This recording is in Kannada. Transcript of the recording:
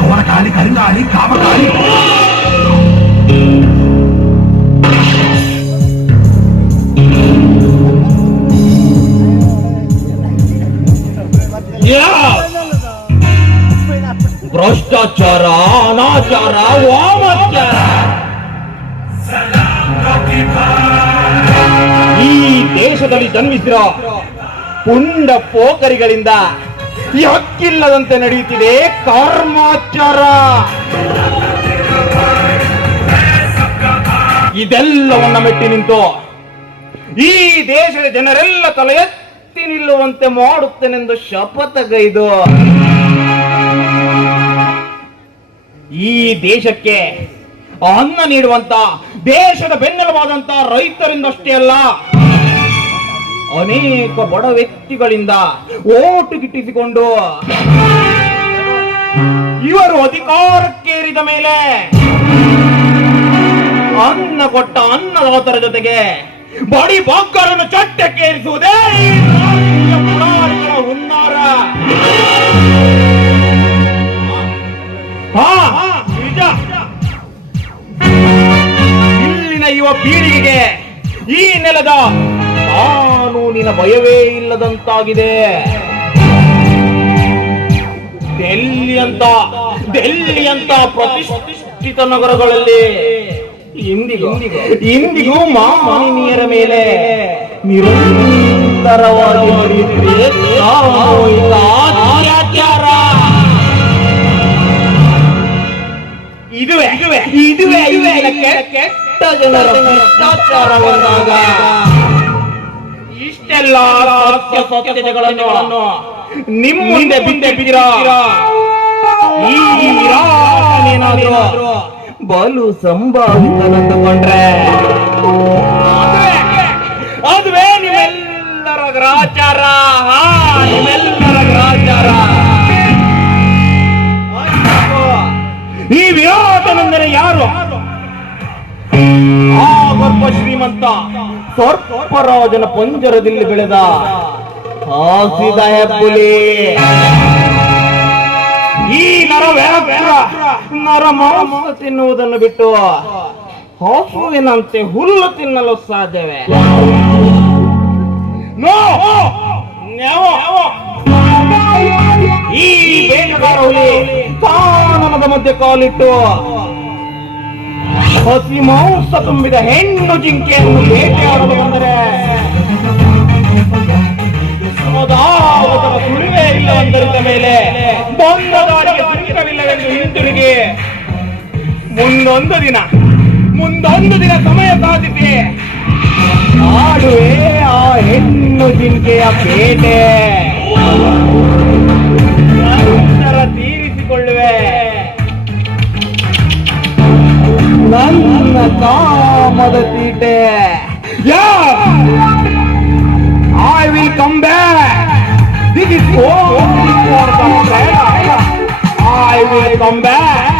కోరకాలి కరింగాలి కామకాలి ಭ್ರಷ್ಟಾಚಾರ, ಅನಾಚಾರ, ವಾಮಾಚಾರ ಈ ದೇಶದಲ್ಲಿ ಜನ್ಮಿಸಿರೋ ಪುಂಡ ಪೋಕರಿಗಳಿಂದ ಹಕ್ಕಿಲ್ಲದಂತೆ ನಡೆಯುತ್ತಿದೆ ಕರ್ಮಾಚಾರ. ಇದೆಲ್ಲವನ್ನ ಮೆಟ್ಟಿ ನಿಂತು ಈ ದೇಶದ ಜನರೆಲ್ಲ ತಲೆ ಎತ್ತಿ ನಿಲ್ಲುವಂತೆ ಮಾಡುತ್ತೇನೆಂದು ಶಪಥಗೈದು ಈ ದೇಶಕ್ಕೆ ಅನ್ನ ನೀಡುವಂತ ದೇಶದ ಬೆನ್ನೆಲುಬಾದಂತ ರೈತರಿಂದಷ್ಟೇ ಅಲ್ಲ, ಅನೇಕ ಬಡ ವ್ಯಕ್ತಿಗಳಿಂದ ಓಟು ಗಿಟ್ಟಿಸಿಕೊಂಡು ಇವರು ಅಧಿಕಾರಕ್ಕೇರಿದ ಮೇಲೆ ಅನ್ನ ಕೊಟ್ಟ ಅನ್ನದಾತರ ಜೊತೆಗೆ ಬಡಿ ಬಾಕ್ಕರನ್ನು ಚಟ್ಟಕ್ಕೇರಿಸುವುದೇ ಹುನ್ನಾರ. ನಿಜ. ಇಲ್ಲಿನ ಯುವ ಪೀಳಿಗೆಗೆ ಈ ನೆಲದ ಕಾನೂನಿನ ಭಯವೇ ಇಲ್ಲದಂತಾಗಿದೆ. ಡೆಲ್ಲಿ ಅಂತ ಪ್ರತಿಷ್ಠಿತ ನಗರಗಳಲ್ಲಿ ಇಂದಿಗೂ ಮಾನವೀಯರ ಮೇಲೆ ನಿರಂತರವಾಗಿ ನಡೆಯುತ್ತಿದೆ ಸಾಮೂಹಿಕ ಅತ್ಯಾಚಾರ. ಇದುವೇ ಕೆಟ್ಟ ಜನರ ಭ್ರಷ್ಟಾಚಾರವೆಂದಾಗ ಇಷ್ಟೆಲ್ಲ ಸತ್ಯತೆಗಳನ್ನು ನಿಮ್ಮ ಮುಂದೆ ಬಿಟ್ಟಿದ್ದೀರಾ. ಏನಾದರೂ ಬಲು ಸಂಭಾವಿತನೆಂದುಕೊಂಡ್ರೆ ಅದುವೇ ನಿಮ್ಮೆಲ್ಲರ ಗ್ರಾಚಾರ. ನಿಮ್ಮೆಲ್ಲರ ಗ್ರಾಚಾರ. ಈ ವಿರಾಟನೆಂದರೆ ಯಾರು? ಆ ಗರ್ಭ ಶ್ರೀಮಂತ ಸರ್ಪರಾಜನ ಪಂಜರದಲ್ಲಿ ಬೆಳೆದ ಹಾಸಿದ ಹೆಬ್ಬುಲಿ. ಈ ನರ ಮಾಂಸ ತಿನ್ನುವುದನ್ನು ಬಿಟ್ಟು ಹಸುವಿನಂತೆ ಹುಲ್ಲು ತಿನ್ನಲು ಸಾಧ್ಯವೇ? ಈ ಬೇಟೆಗಾರ ಹುಲಿ ಕಾನನದ ಮಧ್ಯೆ ಕಾಲಿಟ್ಟು ಹಸಿ ಮಾಂಸ ತುಂಬಿದ ಹೆಣ್ಣು ಜಿಂಕೆಯನ್ನು ಬೇಟೆಯಾಡಲು ಬಂದರೆ ಸುಳಿವೇ ಇಲ್ಲವೆಂದರಿದ್ದ ಮೇಲೆ ಬಂದ ದಾರಿಗೆ ಸುಂಕವಿಲ್ಲವೆಂದು ಹಿಂತಿರುಗಿ ಮುಂದೊಂದು ದಿನ ಸಮಯ ಸಾಧಿಸಿ ಆಡುವೆ ಆ ಹೆಣ್ಣು ಜಿಂಕೆಯ ಬೇಟೆ. ನಂತರ ತೀರಿಸಿಕೊಳ್ಳುವೆ ನನ್ನ ಕಾಮದ ತೀಟೆ. I will come back. This is only for the I will come back.